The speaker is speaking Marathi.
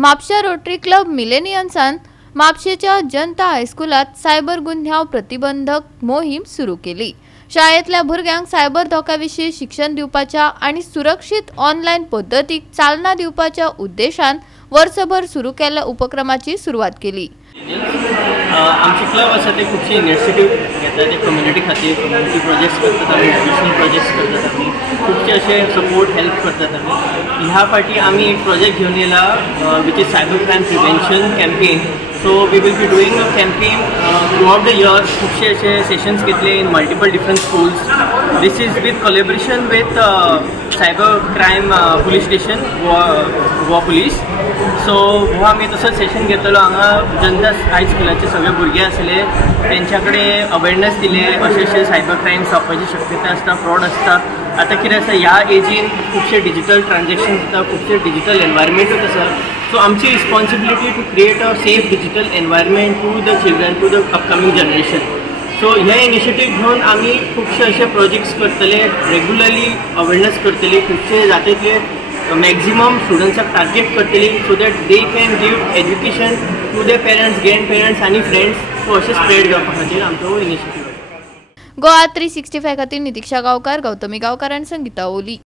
म्हापशा रोटरी क्लब मिलेनियन्सान म्हापशेच्या जनता हायस्कुलात सायबर गुन्ह्यांव प्रतिबंधक मोहीम सुरू केली। शाळेतल्या भुरग्यांक सायबर धोक्याविषयी शिक्षण दिवपाच्या आणि सुरक्षित ऑनलाईन पद्धतीक चालना दिवपाच्या उद्देशान वर्षभर सुरू केलेल्या उपक्रमाची सुरुवात केली। आमचे क्लब आसा ते खूपशे इनिशिएटिव्ह घेतात, ते कम्युनिटी खातीर कम्युनिटी प्रोजेक्ट्स करतात, आमी एज्युकेशनल प्रोजेक्ट्स करतात, आमी खूपशे असे सपोर्ट हेल्प करतात। आमी ह्या फाटी आमी एक प्रोजेक्ट घेवन येला which is cyber crime prevention campaign. So we will be doing a campaign throughout the year. खूपशे असे सेशन्स घेतले in multiple different schools. This is with collaboration with cyber crime police station, Goa police. So हो आमी तसोच सेशन घेतलो हांगा जनता हायस्कुलाचे सगळे भुरगे आसले, तेंच्याकडे अवेअरनेस दिले अशे अशे सायबर क्राइम जावपाची शक्यता आसता, फ्रॉड आसता। आता कितें आसा ह्या एजीन खूपशे डिजिटल ट्रान्झॅक्शन जाता, खूपशे डिजिटल एनवायरमेंटूच आसा। सो आमची responsibility to create a safe digital environment to the children, to the upcoming generation. So हे इनिशिएटिव्ह घेवन आमी खूपशे असे प्रोजेक्ट्स करतले, रेग्युलरली अवेअरनेस करतले, खूपशे जातले मॅक्झिमम स्टुडंट्साक टार्गेट करतली so that they can give education to their parents, grand parents आनी फ्रेंड्स। सो अशें स्प्रेड जावपा खातीर आमचो इनिशिएटिव्ह। गोवा 365 खातीर नितीक्षा गांवकार, गौतमी गांवकार आनी संगीता ओली।